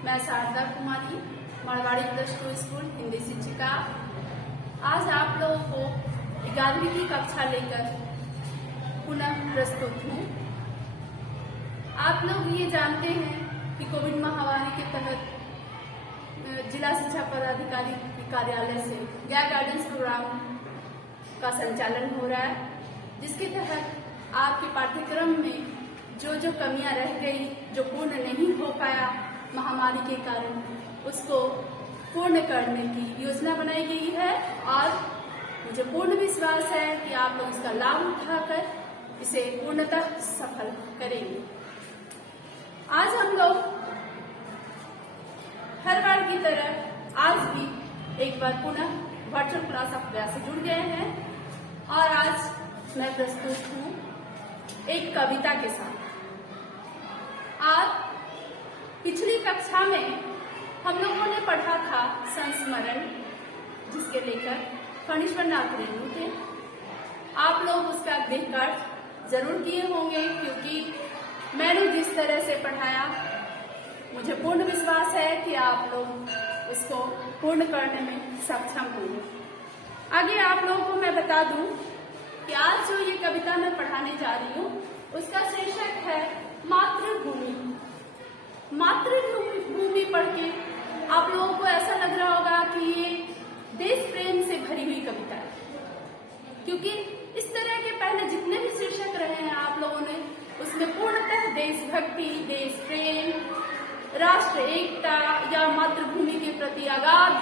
मैं Sharda Kumari, Marwari plus two school Hindi शिक्षिका। आज आप लोगों को 11वीं की कक्षा लेकर पुनः प्रस्तुत हूँ। आप लोग ये जानते हैं कि कोविड महामारी के तहत जिला शिक्षा पदाधिकारी कार्यालय से गैर गाइडेंस प्रोग्राम का संचालन हो रहा है, जिसके तहत आपके पाठ्यक्रम में जो कमियां रह गई, जो पूर्ण नहीं हो पाया महामारी के कारण, उसको पूर्ण करने की योजना बनाई गई है और मुझे पूर्ण विश्वास है कि आप लोग इसका लाभ उठाकर इसे पूर्णतः सफल करेंगे। आज हम लोग हर बार की तरह आज भी एक बार पुनः वर्चुअल क्लास ऑफ व्यास से जुड़ गए हैं और आज मैं प्रस्तुत हूँ एक कविता के साथ। आज पिछली कक्षा में हम लोगों ने पढ़ा था संस्मरण, जिसके लेखक फणीश्वर नाथ रेणु थे। आप लोग उसका गृहपाठ जरूर किए होंगे, क्योंकि मैंने जिस तरह से पढ़ाया मुझे पूर्ण विश्वास है कि आप लोग उसको पूर्ण करने में सक्षम होंगे। आगे आप लोगों को मैं बता दूं कि आज जो ये कविता मैं पढ़ाने जा रही हूँ उसका शीर्षक है मातृभूमि। मातृभूमि पढ़ के आप लोगों को ऐसा लग रहा होगा कि ये देश प्रेम से भरी हुई कविता है, क्योंकि इस तरह के पहले जितने भी शीर्षक रहे हैं आप लोगों ने उसमें पूर्णतः देशभक्ति, देश प्रेम, राष्ट्र एकता या मातृभूमि के प्रति अगाध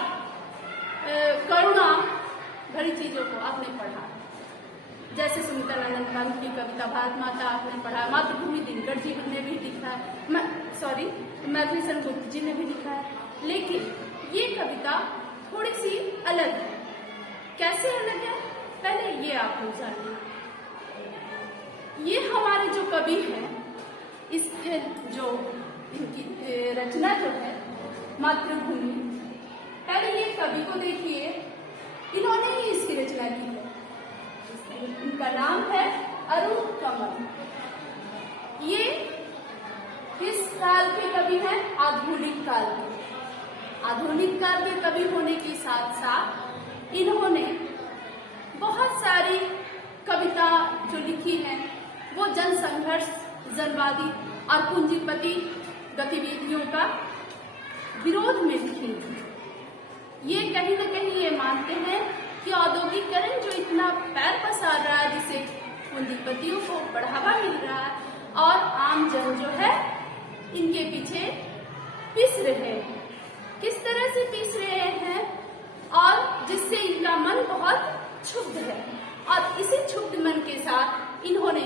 करुणा भरी चीजों को आपने पढ़ा। जैसे सुमित्रानंद पंत की कविता भारत माता आपने पढ़ा, मातृभूमि दिनकर जी ने भी लिखा है, मैथिलीशरण गुप्त जी ने भी लिखा है। लेकिन ये कविता थोड़ी सी अलग है। कैसे अलग है, पहले ये आप लोग जानिए। ये हमारे जो कवि हैं, इसके जो इनकी रचना जो है मातृभूमि, पहले ये कवि को देखिए, इन्होंने ही इसकी रचना की है। इनका नाम है अरुण कमल। ये किस काल के कवि हैं? आधुनिक काल के। आधुनिक काल के कवि होने के साथ साथ इन्होंने बहुत सारी कविता जो लिखी है वो जन संघर्ष, जनवादी और पूंजीपति गतिविधियों का विरोध में लिखी है। ये कहीं न कहीं ये मानते हैं कि औद्योगिकरण जो इतना पैर पसार रहा है, जिसे पूंजीपतियों को बढ़ावा मिल रहा है और आम जन जो है इनके पीछे पिस रहे हैं। किस तरह से पिस रहे हैं और जिससे इनका मन बहुत क्षुब्ध है, और इसी क्षुब्ध मन के साथ इन्होंने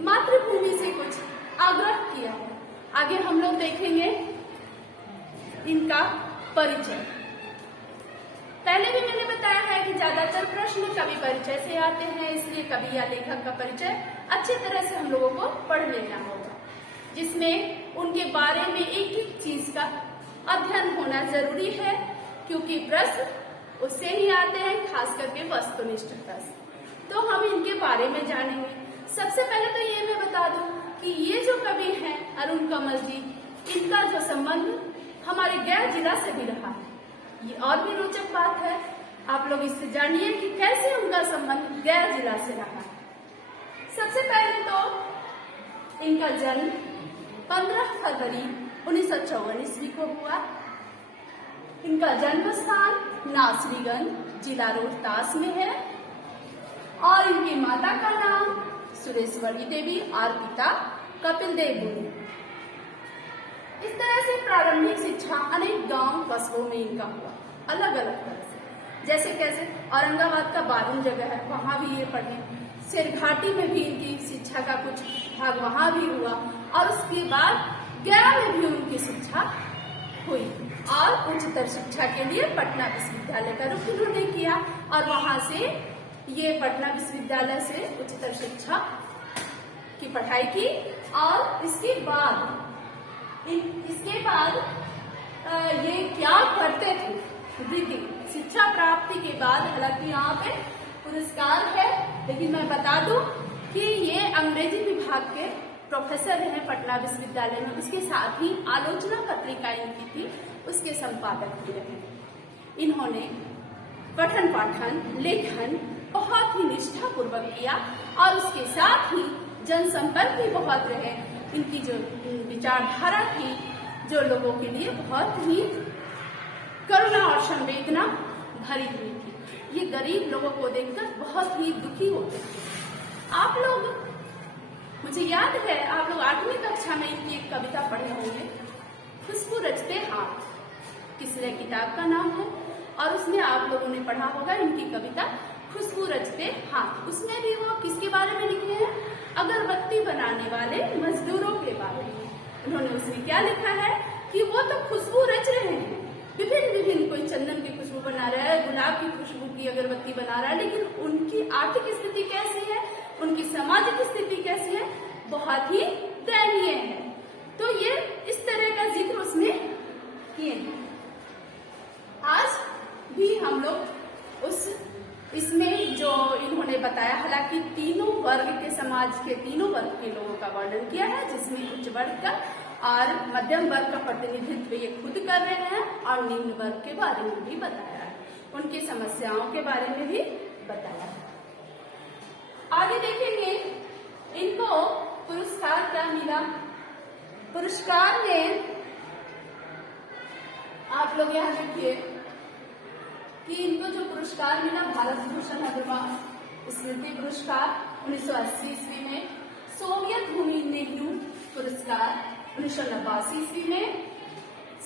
मातृभूमि से कुछ आग्रह किया है। आगे हम लोग देखेंगे इनका परिचय। पहले भी मैंने बताया है कि ज्यादातर प्रश्न कवि परिचय से आते हैं, इसलिए कवि या लेखक का परिचय अच्छी तरह से हम लोगों को पढ़ लेना होगा, जिसमें उनके बारे में एक एक चीज का अध्ययन होना जरूरी है, क्योंकि प्रश्न उससे ही आते हैं, खास करके वस्तुनिष्ठता से। तो हम इनके बारे में जानेंगे। सबसे पहले तो ये मैं बता दूं कि ये जो कवि हैं अरुण कमल जी, इनका जो संबंध हमारे गया जिला से भी रहा है। ये और भी रोचक बात है, आप लोग इससे जानिए कि कैसे उनका संबंध गया जिला से रहा है। सबसे पहले तो इनका जन्म 15 फरवरी 1954 ईस्वी को हुआ। इनका जन्म स्थान नासरीगंज, जिला रोहतास में है और इनकी माता का नाम सुरेश्वरी देवी और पिता कपिल देव गुरु। इस तरह से प्रारंभिक शिक्षा अनेक गांव कस्बों में इनका हुआ, अलग अलग तरह से। जैसे कैसे औरंगाबाद का 12 जगह है, वहां भी ये पढ़े। सिरघाटी में भी इनकी शिक्षा का कुछ भाग वहां भी हुआ और उसके बाद गया में भी उनकी शिक्षा हुई और उच्चतर शिक्षा के लिए पटना विश्वविद्यालय का रुख इन्होंने किया और वहां से ये पटना विश्वविद्यालय से उच्चतर शिक्षा की पढ़ाई की। और इसके बाद ये क्या करते थे, देखिए शिक्षा प्राप्ति के बाद, हालांकि यहाँ पे पुरस्कार है, लेकिन मैं बता दूं कि ये अंग्रेजी विभाग के प्रोफेसर हैं पटना विश्वविद्यालय में, उसके साथ ही आलोचना का पत्रिका इनकी थी उसके संपादक भी रहे। इन्होंने पठन पाठन लेखन बहुत ही निष्ठापूर्वक किया और उसके साथ ही जनसंपर्क भी बहुत रहे। इनकी जो विचारधारा थी जो लोगों के लिए बहुत ही करुणा और संवेदना भरी हुई थी। ये गरीब लोगों को देखकर बहुत ही दुखी होते थे। आप लोग, मुझे याद है आप लोग 8वीं कक्षा में इनकी एक कविता पढ़े होंगे, खुशबू रचते हाथ, किसने किताब का नाम है, और उसमें आप लोगों ने पढ़ा होगा इनकी कविता खुशबू रचते हाथ। उसमें भी वो किसके बारे में लिखे हैं? अगरबत्ती बनाने वाले मजदूरों के बारे में। उन्होंने उसमें क्या लिखा है कि वो तो खुशबू रच रहे हैं, विभिन्न कोई चंदन की खुशबू बना रहा है, गुलाब की खुशबू की अगरबत्ती बना रहा है, लेकिन उनकी आर्थिक स्थिति कैसी है, उनकी सामाजिक स्थिति कैसी है, बहुत ही दयनीय है। तो ये इस तरह का जिक्र उसमें किए। आज भी हम लोग इसमें जो इन्होंने बताया, हालांकि तीनों वर्ग के समाज के तीनों वर्ग के लोगों का वर्णन किया है, जिसमें उच्च वर्ग का और मध्यम वर्ग का प्रतिनिधित्व ये खुद कर रहे हैं और निम्न वर्ग के बारे में भी बताया है, उनकी समस्याओं के बारे में भी बताया है। आगे देखेंगे इनको पुरस्कार क्या मिला। पुरस्कार में आप लोग यहाँ देखिए कि इनको जो पुरस्कार मिला, भारत भूषण अग्रवाल स्मृति पुरस्कार 1980 ईस्वी में, सोवियत यूनियन नेहरू पुरस्कार 1989 ईस्वी में,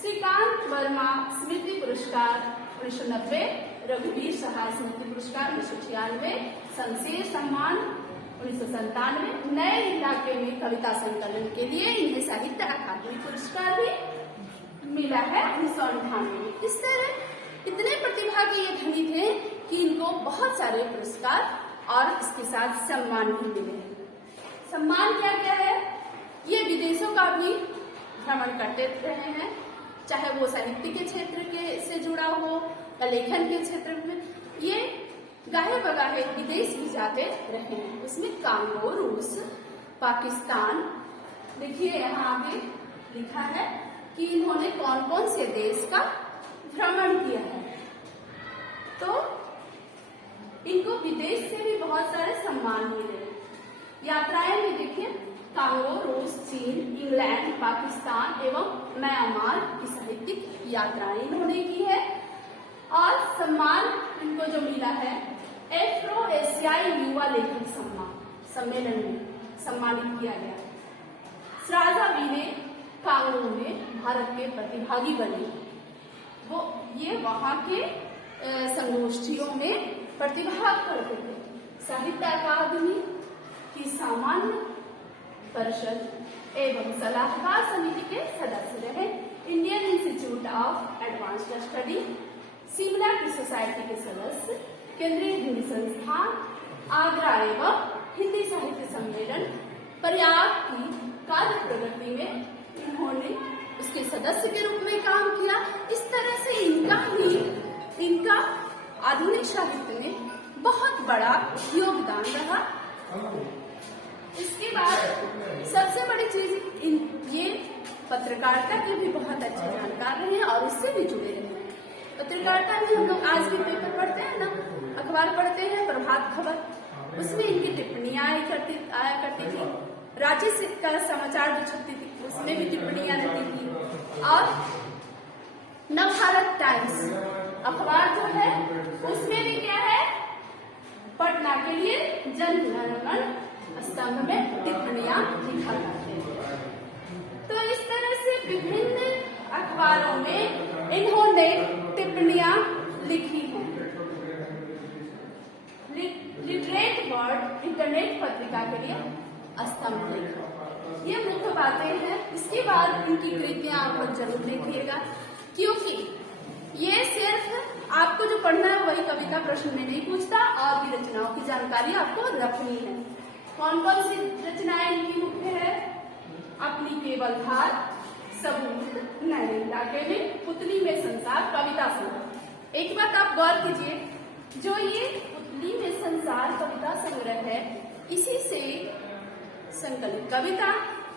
श्रीकांत वर्मा स्मृति पुरस्कार 1990, रघुवीर सहाय स्मृति पुरस्कार 1996, शमशेर सम्मान 1997, नए इलाके में कविता संकलन के लिए इन्हें साहित्य अकादमी पुरस्कार भी मिला है 1998 में। इस तरह इतने प्रतिभा के ये धनी थे कि इनको बहुत सारे पुरस्कार और इसके साथ सम्मान भी मिले हैं। सम्मान क्या क्या है? ये विदेशों का भी भ्रमण करते रहे हैं, चाहे वो साहित्य के क्षेत्र के से जुड़ा हो या लेखन के क्षेत्र में। ये गाहे बगाहे विदेश भी जाते रहे हैं। उसमें कांगो, रूस, पाकिस्तान, देखिए यहाँ आगे लिखा है कि इन्होंने कौन कौन से देश का भ्रमण किया है। तो इनको विदेश से भी बहुत सारे सम्मान मिले। यात्राएं भी देखिए, कांगो, रूस, चीन, इंग्लैंड, पाकिस्तान एवं म्यांमार की साहित्यिक यात्राएं इन्होंने की है। और सम्मान इनको जो मिला है, एफ्रो एशियाई युवा लेखक सम्मेलन में सम्मानित किया गया। श्राजा वीरे कांगो में भारत के प्रतिभागी बने। वो ये वहां के संगोष्ठियों में प्रतिभाग करते थे। साहित्य अकादमी की सामान्य परिषद एवं सलाहकार समिति के सदस्य रहे। Indian institute of advanced study, Shimla की सोसाइटी के सदस्य, केंद्रीय हिंदी संस्थान, आगरा एवं हिंदी साहित्य सम्मेलन, प्रयाग की कार्य प्रगति में इन्होंने उसके सदस्य के रूप में काम किया। इस तरह से इनका आधुनिक साहित्य में बहुत बड़ा योगदान रहा। इसके बाद सबसे बड़ी चीज, ये पत्रकारिता के भी बहुत अच्छे जानकार रहे और उससे भी जुड़े रहे। पत्रकारिता में हम लोग आज भी पेपर पढ़ते हैं ना, अखबार पढ़ते हैं, प्रभात खबर, उसमें इनकी टिप्पणियां आया करती थी। राज्य से का समाचार जो छपती थी उसमें भी टिप्पणियां रहती थी। और नवभारत टाइम्स अखबार जो है उसमें भी क्या है, पटना के लिए जन गण स्तंभ में टिप्पणियां लिखा करते हैं। तो इस तरह से विभिन्न अखबारों में इन्होंने टिप्पणियां लिखी हैं। लिटरेट वर्ल्ड इंटरनेट पत्रिका के लिए स्तंभ लिखा। ये मुख्य बातें हैं। इसके बाद इनकी कृतियां आप लोग जरूर देखिएगा, क्योंकि ये सिर्फ आपको जो पढ़ना है वही कविता प्रश्न में नहीं पूछता, और भी रचनाओं की जानकारी आपको रखनी है। कौन कौन सी रचनाएं इनकी मुख्य है? अपनी केवल धार, सबूत, नए इलाके में, पुतली में संसार, कविता संग्रह। एक बात आप गौर कीजिए, जो ये पुतली में संसार कविता संग्रह है, इसी से संकलित कविता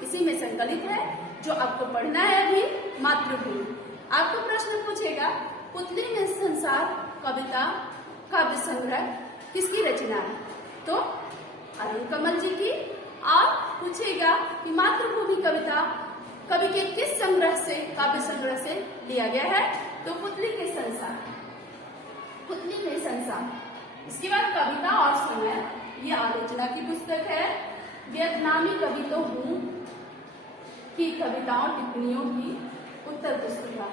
इसी में संकलित है। जो आपको पढ़ना है अभी, मातृभूमि मातृभूमि। आपको प्रश्न पूछेगा पुतली में संसार कविता काव्य संग्रह किसकी रचना है, तो अरुण कमल जी की। और पूछेगा कि मातृभूमि कविता कवि के किस संग्रह से, काव्य संग्रह से लिया गया है, तो पुतली के संसार, पुतली में संसार। इसके बाद कविता और समय, ये आलोचना की पुस्तक है। वियतनामी कवि तो हूँ की कविताओं टिप्पणियों की उत्तर पुस्तिका।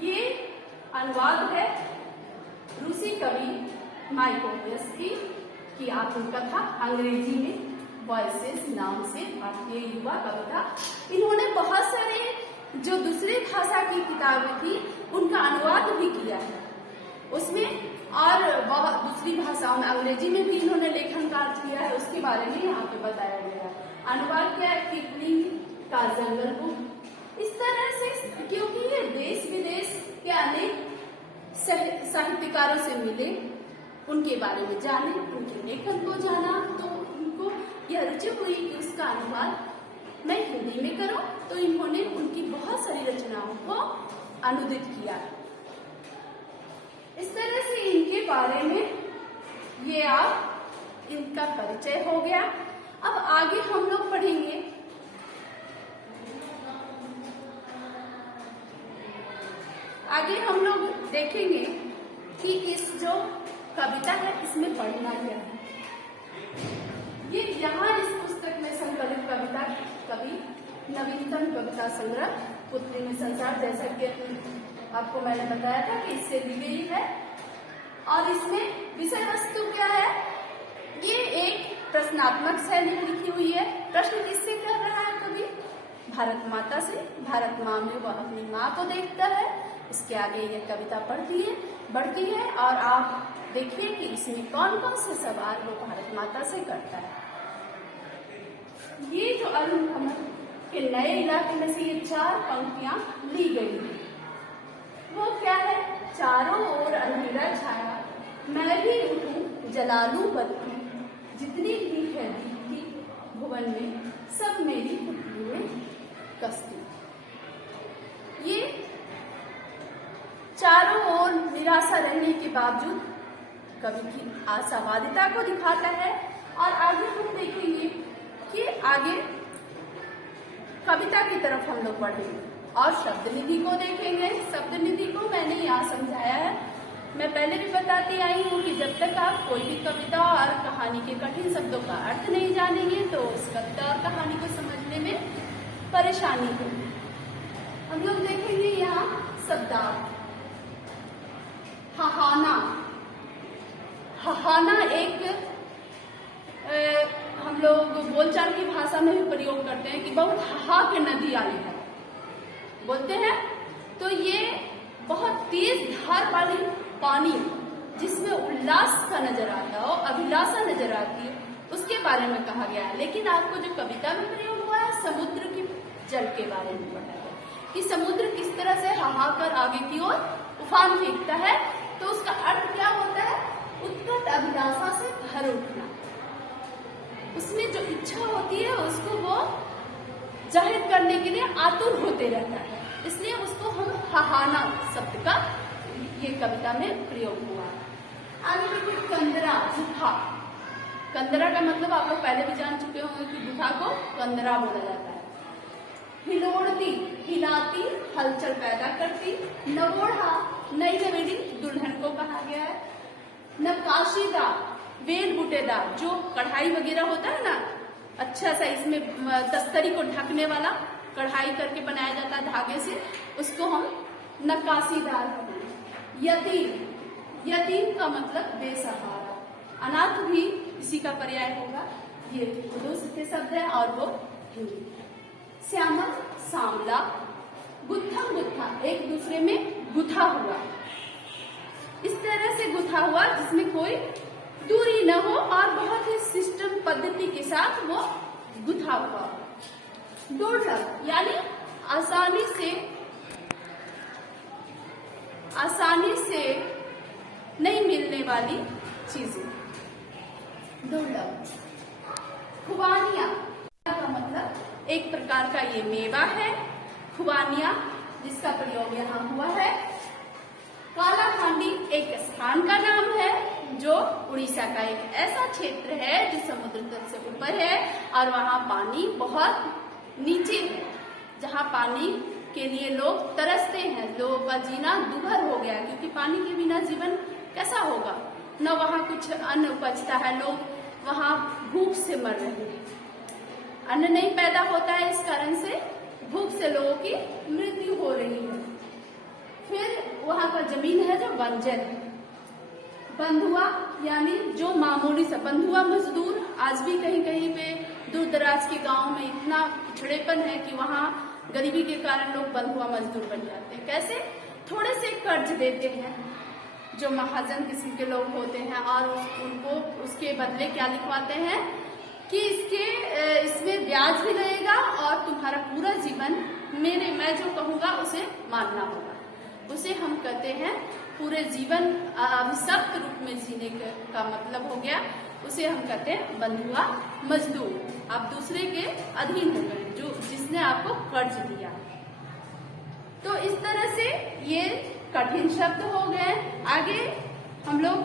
ये अनुवाद है रूसी कवि माइकोविस्की की आत्मकथा, अंग्रेजी में वॉइसेस नाम से भारतीय युवा कविता। इन्होंने बहुत सारे जो दूसरी भाषा की किताबें थी उनका अनुवाद भी किया है उसमें, और बहुत दूसरी भाषाओं में, अंग्रेजी में भी इन्होंने लेखन कार्य किया है, उसके बारे में यहाँ पे बताया गया है। अनुवाद क्या है, किपलिंग का जंगल बुक। इस तरह से, क्योंकि ये देश विदेश के अनेक साहित्यकारों से मिले, उनके बारे में जाने, उनके लेखन को जाना, तो उनको यह रुचि हुई कि उसका अनुवाद मैं हिंदी में करूं, तो इन्होंने उनकी बहुत सारी रचनाओं को अनुदित किया। इस तरह से इनके बारे में ये आप इनका परिचय हो गया। अब आगे हम लोग पढ़ेंगे आगे हम लोग देखेंगे कि इस जो कविता है इसमें पढ़ना क्या है। ये यहाँ इस पुस्तक में संकलित कविता कवि नवीनतम कविता संग्रह पुतली में संसार, जैसा कि आपको मैंने बताया था कि इससे ली गई है। और इसमें विषय वस्तु क्या है, ये एक प्रश्नात्मक शैली में लिखी हुई है। प्रश्न किससे कर रहा है कवि, भारत माता से। भारत माँ में वह अपनी माँ को देखता है। इसके आगे ये कविता बढ़ती है और आप देखिए कि इसमें कौन कौन से सवाल वो भारत माता से करता है। ये जो अरुण कमल के नए इलाके में से ये 4 पंक्तियां ली गई हैं, वो क्या है, चारों ओर अंधेरा छाया, मैं भी उठूं जलालू बत्ती, जितनी भी है दीप्ति भुवन में, सब मेरी पुतली में कस्ती। ये चारों ओर निराशा रहने के बावजूद कवि की आशावादिता को दिखाता है। और आगे हम देखेंगे कि आगे कविता की तरफ हम लोग बढ़ेंगे और शब्द निधि को देखेंगे। शब्द निधि को मैंने यहाँ समझाया है, मैं पहले भी बताती आई हूँ कि जब तक आप कोई भी कविता और कहानी के कठिन शब्दों का अर्थ नहीं जानेंगे तो उस कविता और कहानी को समझने में परेशानी होगी। हम लोग देखेंगे यहाँ शब्दार्थ। हहाना, हहाना एक हम लोग बोलचाल की भाषा में भी प्रयोग करते हैं कि बहुत हाहा के नदी आई है, बोलते हैं। तो ये बहुत तेज धार वाली पानी जिसमें उल्लास का नजर आता हो, अभिलाषा नजर आती है, उसके बारे में कहा गया है। लेकिन आपको जो कविता में प्रयोग हुआ है समुद्र की जल के बारे में बताया गया कि समुद्र किस तरह से हाहाकर आगे की ओर उफान फेंकता है। तो उसका अर्थ क्या होता है, उत्कट अभिलाषा से भर उठना, उसमें जो इच्छा होती है उसको वो जाहिर करने के लिए आतुर होते रहता है, इसलिए उसको हम हहाना शब्द का ये कविता में प्रयोग हुआ। आगे देखिए कंदरा, गुफा। कंदरा का मतलब आप लोग पहले भी जान चुके होंगे कि गुफा को कंदरा बोला जाता है। हिलोड़ती, हिलाती, हलचल पैदा करती। नवोढ़ा, नई नवेली दुल्हन को कहा गया है। नक्काशीदार, वेल बूटेदार, जो कढ़ाई वगैरह होता है ना, अच्छा सा इसमें तस्तरी को ढकने वाला कढ़ाई करके बनाया जाता है धागे से, उसको हम नक्काशीदार कहते हैं। यतीम, यतीम का मतलब बेसहारा। अनाथ भी इसी का पर्याय होगा। ये दो सीधे शब्द है और वो हिंदी। श्यामल, सांवला। गुत्थम, गुत्था, एक दूसरे में गुथा हुआ, इस तरह से गुथा हुआ जिसमें कोई दूरी न हो और बहुत ही सिस्टम पद्धति के साथ वो गुथा हुआ। दुर्लभ यानी आसानी से नहीं मिलने वाली चीजें, दुर्लभ। खुबानिया का मतलब एक प्रकार का ये मेवा है। खुबानिया जिसका प्रयोग प्रयोग यहाँ हुआ है। कालाहांडी एक स्थान का नाम है जो उड़ीसा का एक ऐसा क्षेत्र है जो समुद्र तल से ऊपर है और वहाँ पानी बहुत नीचे है, जहाँ पानी के लिए लोग तरसते हैं। लोगों का जीना दुभर हो गया क्योंकि पानी के बिना जीवन कैसा होगा, न वहाँ कुछ अन्न उपजता है, लोग वहाँ भूख से मर रहे हैं, अन्न नहीं पैदा होता है, इस कारण से भूख से लोगों की मृत्यु हो रही है। फिर वहाँ का जमीन है जो बंजर है। बंधुआ यानी जो मामूली सा, बंधुआ मजदूर आज भी कहीं कहीं पे दूर दराज के गांव में इतना पिछड़ेपन है कि वहाँ गरीबी के कारण लोग बंधुआ मजदूर बन जाते हैं। कैसे? थोड़े से कर्ज देते हैं जो महाजन किस्म के लोग होते हैं और उनको उसके बदले क्या लिखवाते हैं कि इसमें ब्याज भी लगेगा और तुम्हारा पूरा जीवन मैं जो कहूँगा उसे मानना होगा। उसे हम कहते हैं पूरे जीवन अभिशप्त रूप में जीने का मतलब हो गया, उसे हम कहते हैं बंधुआ मजदूर। आप दूसरे के अधीन हो गए, जो जिसने आपको कर्ज दिया। तो इस तरह से ये कठिन शब्द हो गए। आगे हम लोग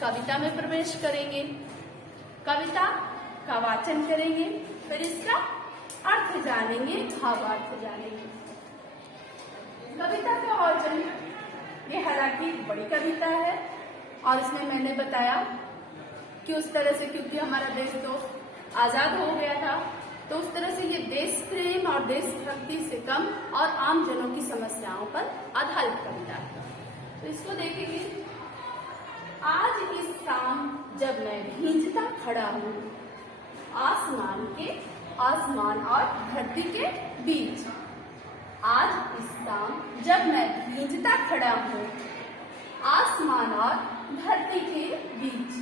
कविता में प्रवेश करेंगे, कविता का वाचन करेंगे, फिर इसका अर्थ जानेंगे, भावार्थ जानेंगे। कविता का वाचन ये हालांकि बड़ी कविता है और इसमें मैंने बताया कि उस तरह से क्योंकि हमारा देश तो आजाद हो गया था, तो उस तरह से ये देश प्रेम और देशभक्ति से कम और आम जनों की समस्याओं पर आधारित कविता है। तो इसको देखेंगे। आज इस शाम जब मैं भींजता खड़ा हूँ आसमान और धरती के बीच, आज इस शाम जब मैं भींजता खड़ा हूँ आसमान और धरती के बीच,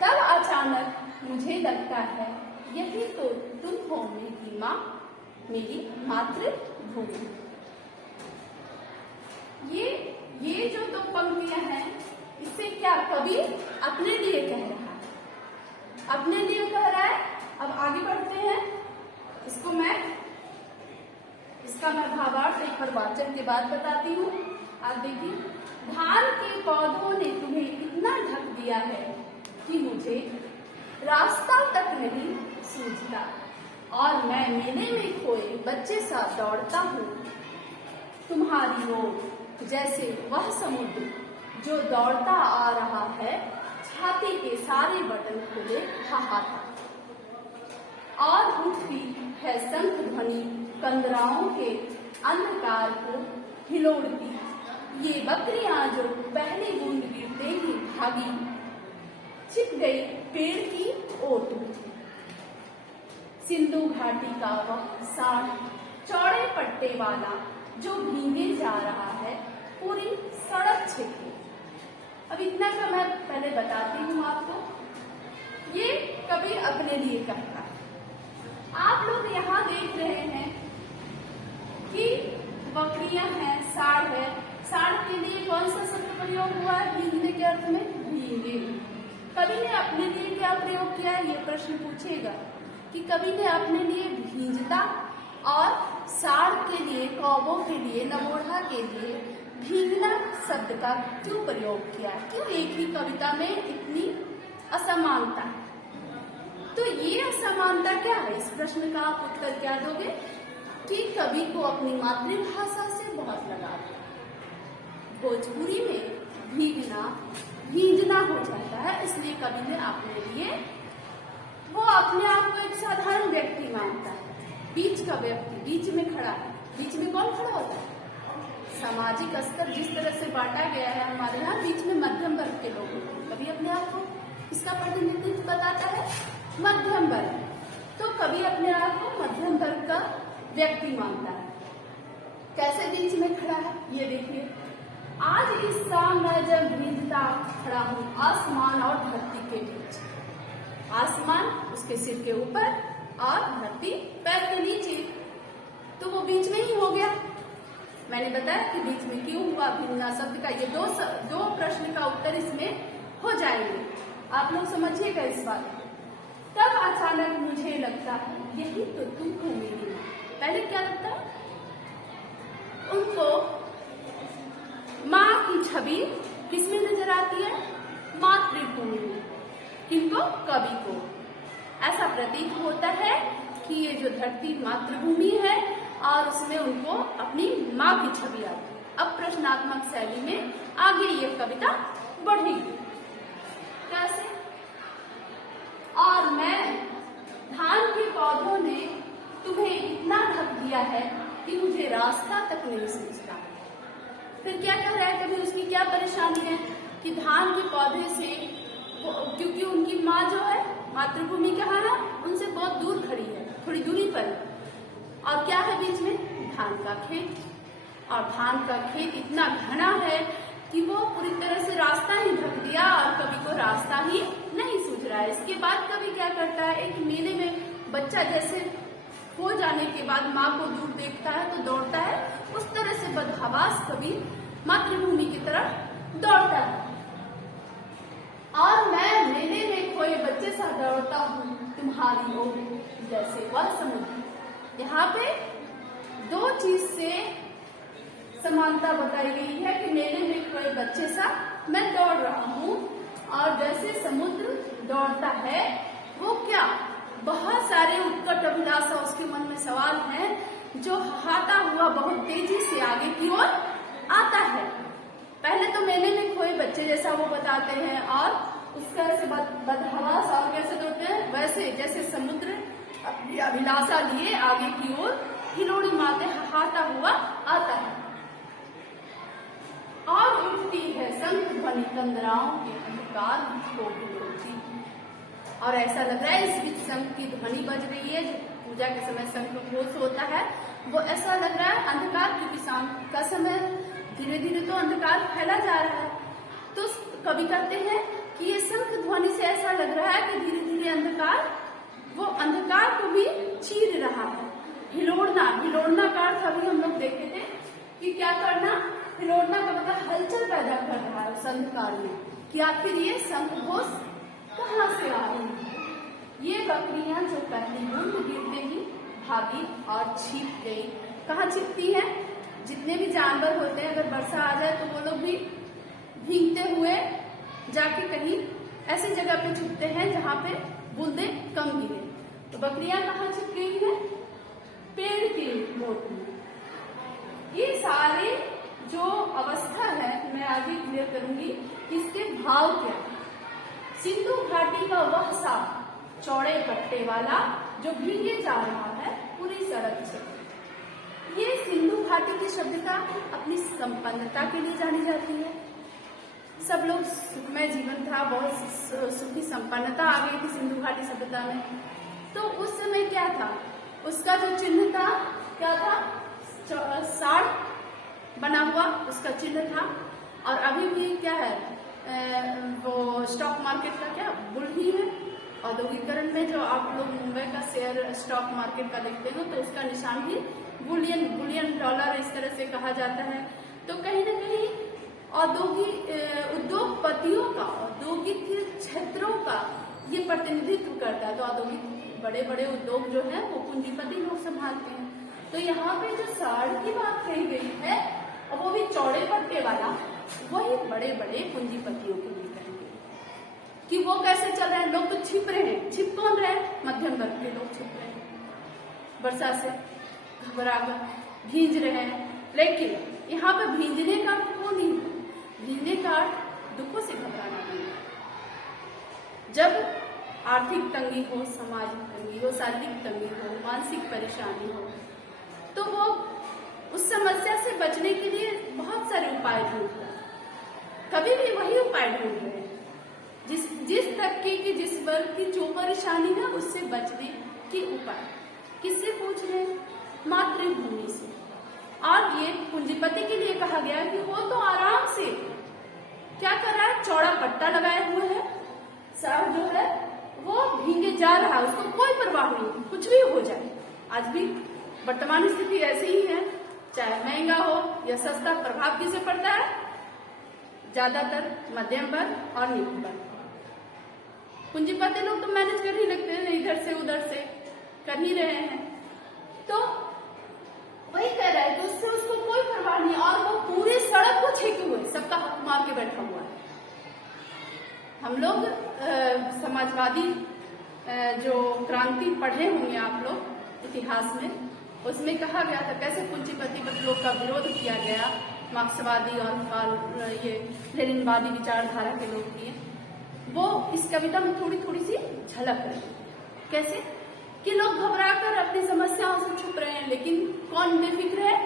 तब अचानक मुझे लगता है यही तो तुम हो मेरी माँ, मेरी मातृभूमि। ये जो दो पंक्तियां हैं, इससे क्या कवि अपने लिए कह रहा है, अपने लिए कह रहा है। अब आगे बढ़ते हैं। इसका मैं भावार्थ एक बार वाचन के बाद बताती हूँ। आप देखिए, धान के पौधों ने तुम्हें इतना ढक दिया है कि मुझे रास्ता तक नहीं सूझता और मैं मेले में खोए बच्चे सा दौड़ता हूँ तुम्हारी ओर, जैसे वह समुद्र जो दौड़ता आ रहा है, छाती के सारे बटन खुले हाहाकार, और उठती है शंख ध्वनि कंदराओं के अंधकार को हिलोड़ती। ये बकरियां जो पहली बूंद गिरते ही भागी, छिप गई पेड़ की ओट में। सिंधु घाटी का वह सांड चौड़े पट्टे वाला जो भीगे जा रहा है पूरी सड़क छिपी। अब इतना का मैं पहले बताती हूँ आपको। ये कभी अपने लिए कहता है। आप लोग यहाँ देख रहे हैं कि बकरियां हैं, सांड है। सांड के लिए कौन सा शब्द प्रयोग हुआ है भीगने के अर्थ में? भीगे। कवि ने अपने लिए क्या प्रयोग किया है, ये प्रश्न पूछेगा कि कवि ने अपने लिए भींजता और सांड के लिए, कौवों के लिए, नमोढ़ा के लिए भीगना शब्द का क्यों प्रयोग किया है? क्यों एक ही कविता में इतनी असमानता है? तो ये असमानता क्या है? इस प्रश्न का आप उत्तर क्या दोगे कि कवि को अपनी मातृभाषा से बहुत लगाव है। भोजपुरी में भींजना हो जाता है, इसलिए कवि ने अपने लिए, वो अपने आप को एक साधारण व्यक्ति मानता है, बीच का व्यक्ति, बीच में खड़ा है। बीच में कौन खड़ा होता है? सामाजिक स्तर जिस तरह से बांटा गया है हमारे यहाँ, बीच में मध्यम वर्ग के लोग होते हैं। कभी अपने आप को इसका प्रतिनिधित्व बताता है मध्यम वर्ग, तो कभी अपने आप को मध्यम वर्ग का व्यक्ति मानता है। कैसे बीच में खड़ा है ये देखिए। आज इस शाम मैं जब भींजता खड़ा हूँ आसमान और धरती के बीच। आसमान उसके सिर के ऊपर और धरती पैर के नीचे, तो वो बीच में ही हो गया। मैंने बताया कि बीच में क्यों हुआ भींजना शब्द का। ये दो प्रश्न का उत्तर इसमें हो जाएंगे, आप लोग समझिएगा इस बात को। तब अचानक मुझे लगता है यही तो तुम हो मेरी माँ। पहले क्या लगता है उनको? की छवि किसमें नजर आती है? मातृभूमि में। किनको? कवि को। ऐसा प्रतीत होता है कि ये जो धरती मातृभूमि है और उसमें उनको अपनी माँ की छवि आती है। अब प्रश्नात्मक शैली में आगे ये कविता बढ़ेगी। कैसे? और मैं धान के पौधों ने तुम्हें इतना ढक दिया है कि मुझे रास्ता तक नहीं सूझता। फिर क्या कह रहा है? कभी उसकी क्या परेशानी है कि धान के पौधे से क्योंकि उनकी माँ जो है मातृभूमि कहाँ है? उनसे बहुत दूर खड़ी है, थोड़ी दूरी पर है। और क्या है बीच में? धान का खेत। और धान का खेत इतना घना है कि वो पूरी तरह से रास्ता ही ढक दिया और कवि को रास्ता ही नहीं सूझ रहा है। इसके बाद कवि क्या करता है? एक मेले में बच्चा जैसे खो जाने के बाद माँ को दूर देखता है तो दौड़ता है, उस तरह से बदहवास कवि मातृभूमि की तरफ दौड़ता है। और मैं मेले में खोए बच्चे सा दौड़ता हूँ तुम्हारी ओर जैसे वह समुद्र। यहाँ पे दो चीज से समानता बताई गई है कि मेले में खोए बच्चे सा मैं दौड़ रहा हूँ और जैसे समुद्र दौड़ता है। वो क्या? बहुत सारे उत्कट अभिलाषा उसके मन में सवाल हैं जो हाता हुआ बहुत तेजी से आगे की ओर आता है। पहले तो मेले में खोए बच्चे जैसा वो बताते हैं और उसका से बदहवास और कैसे दौड़ते हैं? वैसे जैसे समुद्र अपनी अभिलाषा लिए आगे की ओर हिलोड़ी मारते हाता हुआ आता है। और उठती है शंख ध्वनि कंदराओं के अंधकार को भिगोती। और ऐसा लग रहा है इस बीच शंख की ध्वनि बज रही है, जो पूजा के समय शंख घोष होता है, वो ऐसा लग रहा है अंधकार, क्योंकि शाम का समय धीरे धीरे तो अंधकार फैला जा रहा है। तो कवि कहते हैं कि ये शंख ध्वनि से ऐसा लग रहा है कि धीरे धीरे अंधकार वो अंधकार को भी चीर रहा है। हिलोड़ना का अर्थ अभी हम लोग देखे थे कि क्या करना? हिलोड़ना का मतलब हलचल पैदा कर रहा है उस अंधकार में कि आखिर ये शंख घोष कहाँ से आ रही है। ये बकरियां जो पहली बूंद गिरते ही भागी और छिप गई। कहाँ छिपती हैं? जितने भी जानवर होते हैं अगर वर्षा आ जाए तो वो लोग भी भीगते हुए जाके कहीं ऐसी जगह पे छुपते हैं जहाँ पे बूंदें कम गिरे। तो बकरियां कहाँ छिप गई हैं? पेड़ की मोट में। ये सारे जो अवस्था है मैं आगे क्लियर करूंगी, इसके भाव क्या है। सिंधु घाटी का वह सा चौड़े पट्टे वाला जो भीगे जा रहा है पूरी सड़क से। ये सिंधु घाटी की सभ्यता अपनी संपन्नता के लिए जानी जाती है। सब लोग सुखमय जीवन था, बहुत सुखी संपन्नता आ गई थी सिंधु घाटी सभ्यता में। तो उस समय क्या था? उसका जो चिन्ह था क्या था? साड़ बना हुआ उसका चिन्ह था। और अभी भी क्या है? वो स्टॉक मार्केट का क्या बुल ही है। औद्योगिकरण में जो आप लोग मुंबई का शेयर स्टॉक मार्केट का देखते हो तो उसका निशान भी बुलियन डॉलर इस तरह से कहा जाता है। तो कहीं ना कहीं उद्योगपतियों का, औद्योगिक क्षेत्रों का ये प्रतिनिधित्व करता है। तो औद्योगिक बड़े बड़े उद्योग जो है वो पूंजीपति लोग संभालते हैं। तो यहाँ पे जो साड़ की बात कही गई है और वो भी चौड़े पट्टे वाला, वही बड़े बड़े पूंजीपतियों के लिए कहेंगे कि वो कैसे चल रहे हैं। लोग तो छिप रहे हैं। छिप कौन रहे? मध्यम वर्ग के लोग छिप रहे हैं, वर्षा से घबरा कर भींज रहे हैं। लेकिन यहाँ पे भींजने का वो नहीं, भींजने का दुखों से घबराना नहीं। जब आर्थिक तंगी हो, सामाजिक तंगी हो, शारीरिक तंगी हो, मानसिक परेशानी हो, तो वो उस समस्या से बचने के लिए बहुत सारे उपाय ढूंढते हैं। कभी भी वही उपाय ढूंढ रहे हैं जिस तबके की, जिस वर्ग की जो परेशानी है उससे बचने के उपाय किससे पूछ रहे हैं? मातृभूमि से। और ये पूंजीपति के लिए कहा गया कि वो तो आराम से क्या कर रहा है? चौड़ा पट्टा लगाए हुए है, साड़ जो है वो भीगे जा रहा है, उसको कोई परवाह नहीं, कुछ भी हो जाए। आज भी वर्तमान स्थिति ऐसी ही है, चाहे महंगा हो या सस्ता, प्रभाव किसे पड़ता है? ज्यादातर मध्यम वर्ग और निम्न वर्ग। पूंजीपति लोग तो मैनेज कर ही लगते हैं, इधर से उधर से कर ही रहे हैं। तो वही कह रहा है कि उससे उसको कोई परवाह नहीं और वो पूरी सड़क को छेके हुए, सबका हम लोग समाजवादी जो क्रांति पढ़े होंगे आप लोग इतिहास में, उसमें कहा गया था कैसे पूंजीपति लोग का विरोध किया गया, मार्क्सवादी और ये लेनिनवादी विचारधारा के लोग किए। वो इस कविता में थोड़ी थोड़ी सी झलक रही है। कैसे कि लोग घबराकर अपनी समस्याओं से छुप रहे हैं, लेकिन कौन बेफिक्र है?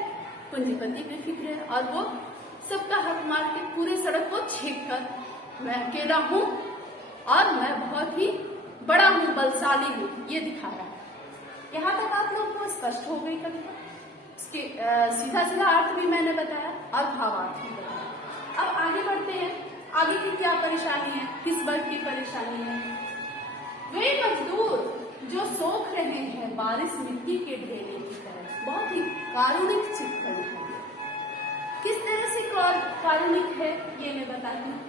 पूंजीपति बेफिक्र है, और वो सबका हक मार के पूरे सड़क को छेक कर मैं अकेला हूं और मैं बहुत ही बड़ा हूं, बलशाली हूं, ये दिखा रहा है। यहाँ तक आप लोग को स्पष्ट हो गई कविता। इसके सीधा सीधा अर्थ भी मैंने बताया और भावार्थ भी बताया। अब आगे बढ़ते हैं। आगे की क्या परेशानी है, किस वर्ग की परेशानी है? वे मजदूर जो सोख रहे हैं बारिश मिट्टी के ढेले की तरह। बहुत ही कारुणिक चित्रण है। किस तरह से कारुणिक है ये मैं बताती हूँ।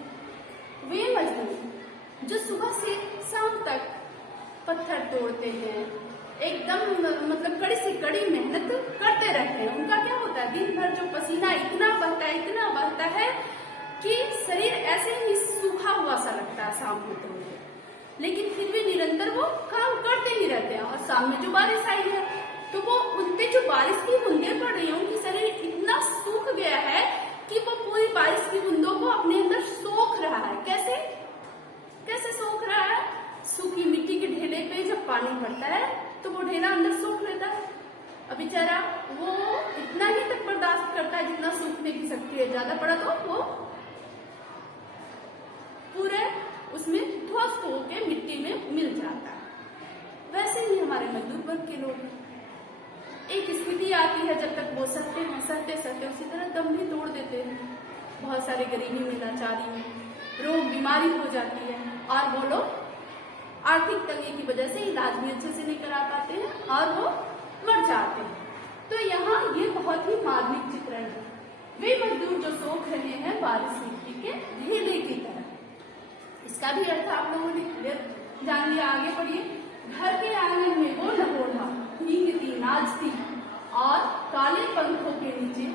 वे मजदूर जो सुबह से शाम तक पत्थर तोड़ते हैं, एकदम मतलब कड़ी से कड़ी मेहनत करते रहते हैं। उनका क्या होता है, दिन भर जो पसीना इतना बहता है कि शरीर ऐसे ही सूखा हुआ सा लगता है शाम होते हुए, लेकिन फिर भी निरंतर वो काम करते ही रहते हैं। और शाम में जो बारिश आई है तो वो उनपे जो बारिश की बूंदें पड़ रही है, उनकी शरीर इतना सूख गया है कि वो पूरी बारिश की बूंदों को अपने अंदर सोख रहा है। कैसे कैसे सोख रहा है? सूखी मिट्टी के ढेले पे जब पानी पड़ता है तो वो ढेला अंदर सोख लेता है। अब बेचारा वो इतना ही तक बर्दाश्त करता है जितना सूखने की शक्ति है, ज्यादा पड़ा तो वो पूरे उसमें ध्वस्त होकर मिट्टी में मिल जाता है। वैसे ही हमारे मजदूर वर्ग के लोग हैं। एक स्थिति आती है जब तक वो सहते उसी तरह दम भी तोड़ देते हैं। बहुत सारे गरीबी में, लाचारी में, रोग बीमारी हो जाती है और वो लोग आर्थिक तंगी की वजह से इलाज भी अच्छे से नहीं करा पाते हैं और वो मर जाते हैं। तो यहाँ ये बहुत ही मार्मिक चित्रण है। वे मजदूर जो सोख रहे हैं बारिश मिट्टी के ढेले की तरह। इसका भी अर्थ आप लोगों ने क्लियर जान लिया। आगे पढ़िए। घर के आंगन में वो नगोढ़ा भींगती नाचती और काले पंखों के नीचे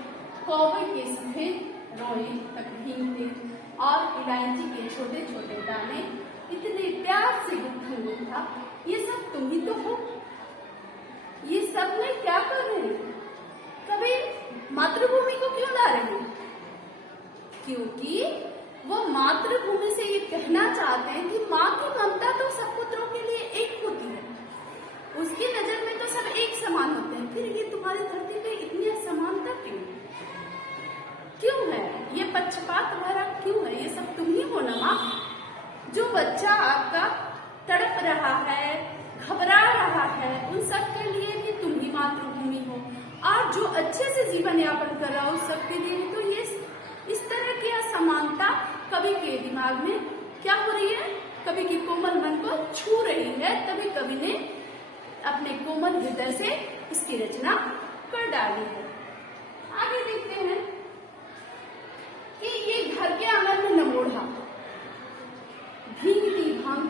कौवे के सफेद रोए तक भींगते और इलायची के छोटे छोटे दाने इतने प्यार से गुत्थन था। ये सब तुम ही तो हो। ये सब में क्या कर रहे हैं? कभी मातृभूमि को क्यों ला रहे हैं? क्योंकि वो मातृभूमि से ये कहना चाहते हैं कि माँ की ममता तो सब पुत्रों के लिए एक होती है, उसकी नजर में तो सब एक समान होते हैं। फिर ये तुम्हारी धरती पे इतनी असमानता क्यों है? ये पक्षपात भरा क्यों है? ये सब तुम ही हो ना माँ। जो बच्चा आपका तड़प रहा है, घबरा रहा है, उन सब के लिए भी तुम ही मातृभूमि हो। और जो अच्छे से जीवन यापन कर रहा हो उस सब के लिए भी तो ये इस तरह की असमानता कवि के दिमाग में क्या हो रही है? कवि की कोमल मन को छू रही है, तभी कवि ने अपने कोमल हृदय से इसकी रचना कर डाली है। आगे देखते हैं कि ये घर के आंगन में नमोढ़ा भींगती भांग,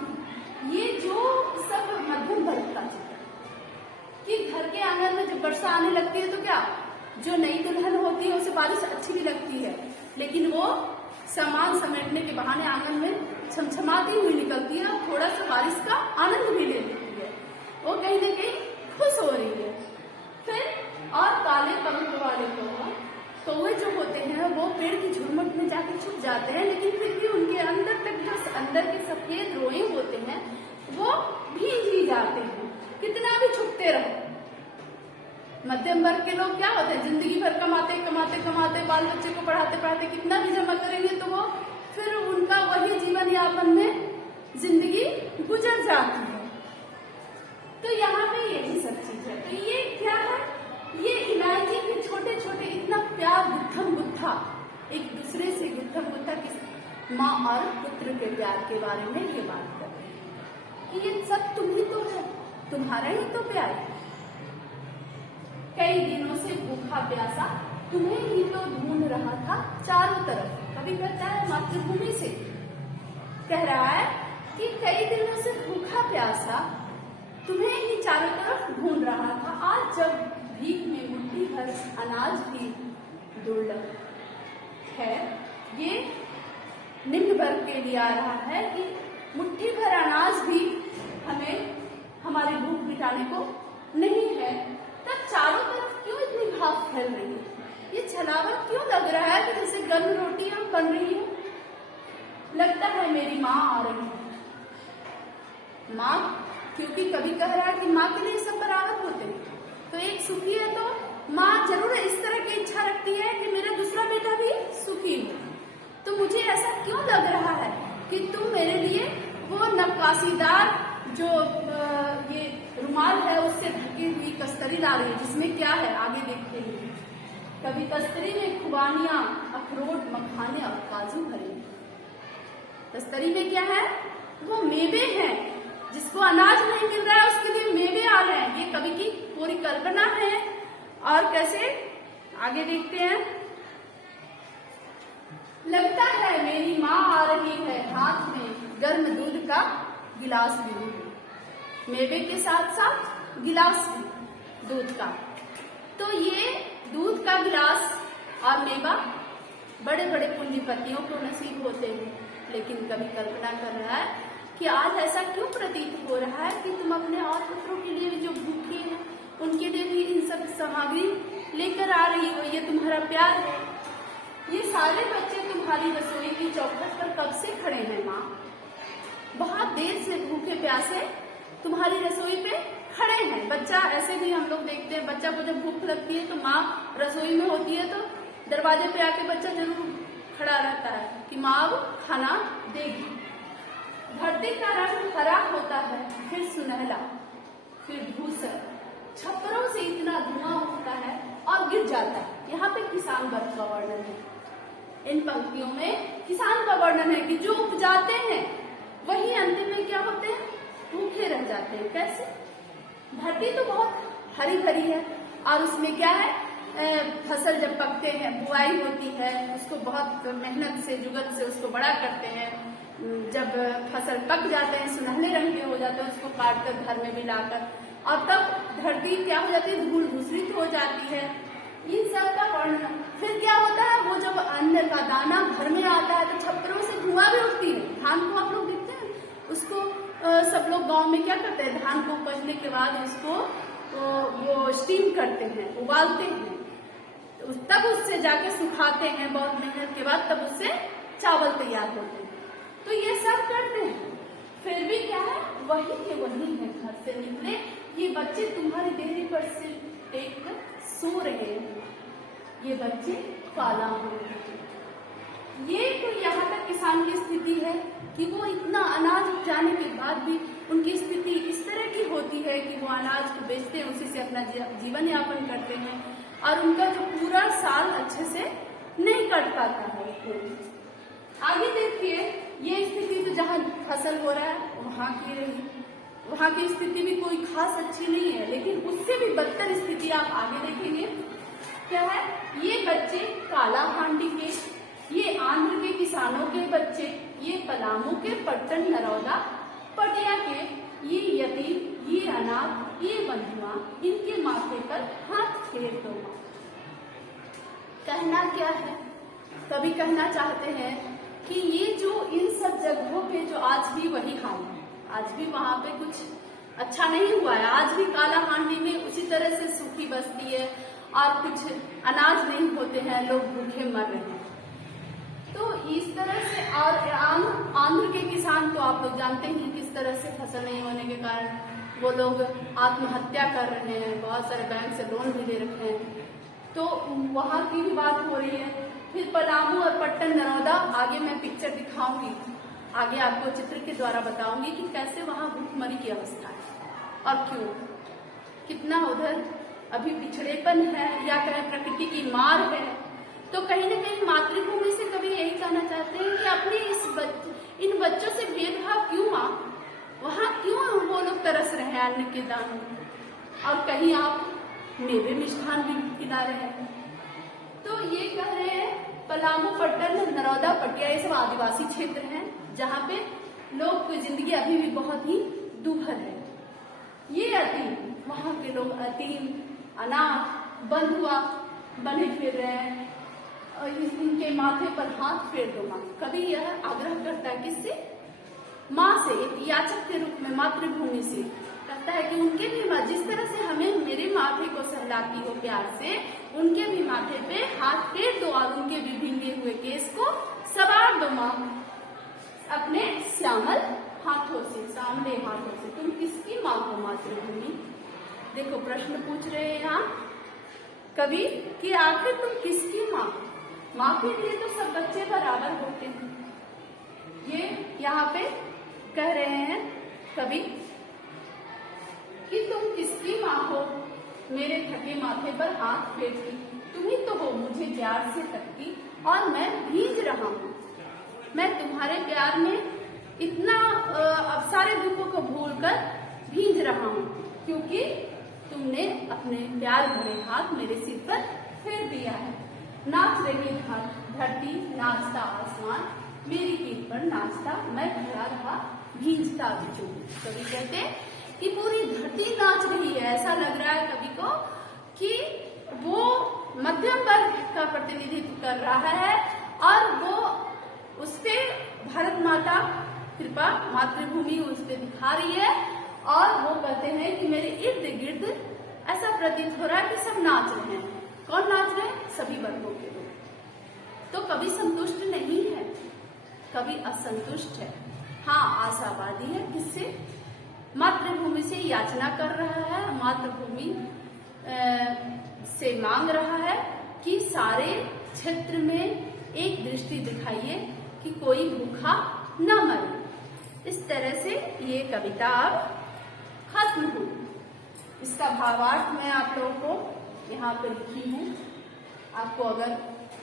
ये जो सब मध्यम वर्ग का चित्र कि घर के आंगन में जब वर्षा आने लगती है तो क्या, जो नई दुल्हन होती है उसे बारिश अच्छी भी लगती है, लेकिन वो सामान समेटने के बहाने आंगन में छमछमाती हुई निकलती है और थोड़ा सा बारिश का आनंद भी ले लेती है। वो कहीं ना कहीं खुश हो रही है। फिर और काले पंख वाले कौवे जो होते हैं वो पेड़ की झुरमुट में जाके छुप जाते हैं, लेकिन फिर भी उनके अंदर तक जो अंदर के सफेद रोए होते हैं वो भीग ही जाते हैं, कितना भी छुपते रहो। मध्यम वर्ग के लोग क्या होते हैं, जिंदगी भर कमाते बाल बच्चे को पढ़ाते कितना भी जमा करेंगे तो वो फिर उनका वही जीवन यापन में जिंदगी गुजर जाती है। तो यहाँ पे यही सब चीज है। तो ये क्या है, ये इलायची के छोटे छोटे इतना प्यार गुत्थम गुत्था, एक दूसरे से गुत्थम गुत्था किस माँ और पुत्र के प्यार के बारे में ये बात कर रहे हैं कि ये सब तुम ही तो है, तुम्हारा ही तो प्यार है। कई दिनों से भूखा प्यासा तुम्हें ही तो ढूंढ रहा था चारों तरफ। कभी कहता है मातृभूमि से कह रहा है कि कई दिनों से भूखा प्यासा तुम्हें ही चारों तरफ ढूंढ रहा था। आज जब भीख में मुट्ठी भर अनाज भी दुर्लभ है, ये निम्न वर्ग के लिए आ रहा है कि मुट्ठी भर अनाज भी हमें हमारी भूख मिटाने को नहीं है, तब चारों तरफ क्यों इतनी भाप फैल रही है? ये छलावा क्यों लग रहा है कि जैसे गर्म रोटियां बन रही है? लगता है मेरी माँ आ रही है। माँ क्योंकि कभी कह रहा है कि माँ के लिए सब बराबर होते हैं, तो एक सुखी है तो माँ जरूर इस तरह की इच्छा रखती है कि मेरा दूसरा बेटा भी सुखी हो। तो मुझे ऐसा क्यों लग रहा है कि तुम मेरे लिए वो नक्काशीदार जो ये रुमाल है उससे ढकी हुई कस्तरी ला रही है, जिसमें क्या है आगे देखते हैं। कभी कस्तरी में खुबानियां, अखरोट, मखाने और काजू भरे। कस्तरी में क्या है? वो मेवे हैं। जिसको अनाज नहीं मिल रहा है उसके लिए मेवे आ रहे हैं। ये कवि की पूरी कल्पना है। और कैसे आगे देखते हैं। लगता है मेरी माँ आ रही है, हाथ में गर्म दूध का गिलास लिए हुए। मेवे के साथ साथ गिलास भी दूध का। तो ये दूध का गिलास और मेवा बड़े बड़े पूंजीपतियों को नसीब होते हैं, लेकिन कभी कल्पना कर रहा है कि आज ऐसा क्यों प्रतीत हो रहा है कि तुम अपने और पुत्रों के लिए भी जो भूखे हैं उनके लिए भी इन सब सामग्री लेकर आ रही हो। ये तुम्हारा प्यार है। ये सारे बच्चे तुम्हारी रसोई की चौखट पर कब से खड़े हैं माँ? बहुत देर से भूखे प्यासे तुम्हारी रसोई पे खड़े हैं। बच्चा ऐसे भी हम लोग देखते हैं, बच्चा को जब भूख लगती है तो माँ रसोई में होती है तो दरवाजे पे आके बच्चा जरूर खड़ा रहता है कि माँ अब खाना देगी। धरती का रंग हरा होता है, फिर सुनहला, फिर धूसर। छप्परों से इतना धुआं उठता है और गिर जाता है। यहाँ पे किसान वर्ग का वर्णन है। इन पंक्तियों में किसान का वर्णन है कि जो उपजाते हैं वही अंतिम में क्या होते हैं? भूखे रह जाते हैं। कैसे? धरती तो बहुत हरी भरी है और उसमें क्या है, फसल जब पकते हैं, बुआई होती है, उसको बहुत मेहनत से जुगत से उसको बड़ा करते हैं। जब फसल पक जाते हैं, सुनहले रंग के हो जाते हैं, उसको काट कर घर में भी लाकर, और तब धरती क्या हो जाती है? धूल धूसरित हो जाती है। इन सब का वर्णन। फिर क्या होता है? वो जब अन्न का दाना घर में आता है तो छप्परों से धुआं भी उठती है। धान को आप लोग देखते हैं, उसको सब लोग गांव में क्या करते हैं? धान को उपजने के बाद उसको वो स्टीम करते हैं, उबालते हैं, तब उससे जाके सुखाते हैं बहुत मेहनत के बाद, तब उससे चावल तैयार होते हैं। तो ये सब करते हैं, फिर भी क्या है? वही के वही है। घर से निकले ये बच्चे तुम्हारी देहरी पर सिर टेक कर सो रहे हैं। ये बच्चे काला हो रहे हैं। ये तो यहाँ तक किसान की स्थिति है कि वो इतना अनाज उपजाने के बाद भी उनकी स्थिति इस तरह की होती है कि वो अनाज को बेचते हैं, उसी से अपना जीवन यापन करते हैं और उनका जो पूरा साल अच्छे से नहीं कट पाता है। आगे देखिए, ये स्थिति तो जहाँ फसल हो रहा है वहाँ की रही, वहाँ की स्थिति भी कोई खास अच्छी नहीं है, लेकिन उससे भी बदतर स्थिति आप आगे देखेंगे। क्या है? ये बच्चे काला हांडी के, ये आंध्र के किसानों के बच्चे, ये पलामू के, पट्टन नरौदा पटिया के, ये यतीम, ये अनाथ, ये बंधुआ, इनके माथे पर हाथ फेर दो। कहना क्या है? कभी कहना चाहते हैं कि ये जो इन सब जगहों पे जो आज भी वही हाल है, आज भी वहाँ पे कुछ अच्छा नहीं हुआ है। आज भी काला हांडी में उसी तरह से सूखी बस्ती है और कुछ अनाज नहीं होते हैं, लोग भूखे मर रहे हैं। तो इस तरह से, और आंध्र के किसान तो आप लोग जानते हैं किस तरह से फसल नहीं होने के कारण वो लोग आत्महत्या कर रहे हैं, बहुत सारे बैंक से लोन भी ले रखे हैं। तो वहाँ की भी बात हो रही है। फिर पलामू और पट्टन नरौदा, आगे मैं पिक्चर दिखाऊंगी, आगे आपको चित्र के द्वारा बताऊंगी कि कैसे वहाँ भूखमरी की अवस्था है और क्यों, कितना उधर अभी पिछड़ेपन है या कहें प्रकृति की मार है। तो कहीं न कहीं मातृभूमि से कभी यही कहना चाहते हैं कि अपने इन बच्चों से भेदभाव क्यों? वहाँ क्यों वो लोग तरस रहे हैं अन्न के दानों, और कहीं आप मेवे मिष्ठान भी खिला रहे हैं। तो ये कह रहे हैं पलामू, पट्टन, नरौदा, पटिया, ये सब आदिवासी क्षेत्र हैं जहाँ पे लोग की जिंदगी अभी भी बहुत ही दुभर है। ये अतीम, वहाँ के लोग अतीम, अनाथ, बंधुआ बने फिर रहे हैं। इनके माथे पर हाथ फेर दो माँ। कवि यह आग्रह करता है किससे? माँ से, एक याचक के रूप में मातृभूमि से कहता है कि उनके भी माँ, जिस तरह से हमें मेरे माथे को सहलाती हो प्यार से, उनके भी माथे पे हाथ फेर दो और उनके भी भींगे हुए केस को सवार दो माँ अपने श्यामल हाथों से, सामने हाथों से। तुम किसकी माँ हो मातृभूमि? देखो प्रश्न पूछ रहे हैं यहाँ कवि कि आखिर तुम किसकी माँ? माँ के लिए तो सब बच्चे बराबर होते हैं। ये यहाँ पे कह रहे हैं कवि कि तुम किसकी माँ हो, मेरे थके माथे पर हाथ फेरती, तुम ही तो हो मुझे प्यार से तकती और मैं भींज रहा हूँ। मैं तुम्हारे प्यार में इतना अब सारे दुखों को भूलकर भींज रहा हूँ, क्योंकि तुमने अपने प्यार भरे हाथ मेरे सिर पर फेर दिया है। नाच रही धरती, नाचता आसमान, मेरी पीठ पर नाचता मैं खड़ा रहा भींजता बिचू। कवि कहते कि पूरी धरती नाच रही है। ऐसा लग रहा है कवि को कि वो मध्यम वर्ग का प्रतिनिधित्व कर रहा है और वो उससे भारत माता कृपा मातृभूमि उस पर दिखा रही है और वो कहते हैं कि मेरे इर्द गिर्द ऐसा प्रतीत हो रहा है कि सब नाच रहे हैं। कौन नाच रहे हैं? सभी वर्गों के लोग। तो कवि संतुष्ट नहीं है, कवि असंतुष्ट है। हाँ, आशावादी है। किससे? मातृभूमि से याचना कर रहा है, मातृभूमि से मांग रहा है कि सारे क्षेत्र में एक दृष्टि दिखाइए कि कोई भूखा न मरे। इस तरह से ये कविता अब खत्म हुई। इसका भावार्थ मैं आप लोगों को यहाँ पर लिखी हूँ। आपको अगर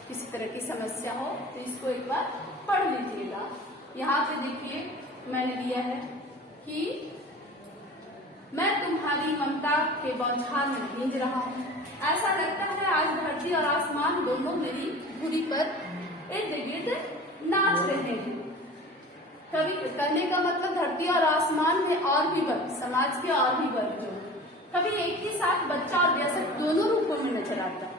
किसी तरह की समस्या हो तो इसको एक बार पढ़ लीजिएगा। यहाँ पे देखिए मैंने दिया है कि मैं तुम्हारी ममता के बौछार में भींज रहा हूँ। ऐसा लगता है आज धरती और आसमान दोनों मेरी धुरी पर इर्द गिर्द नाच रहे हैं। कवि कहने का मतलब धरती और आसमान में और भी वर्ग, समाज के और भी वर्ग जो कभी एक ही साथ बच्चा और वयस्क दोनों रूपों में नजर आता है।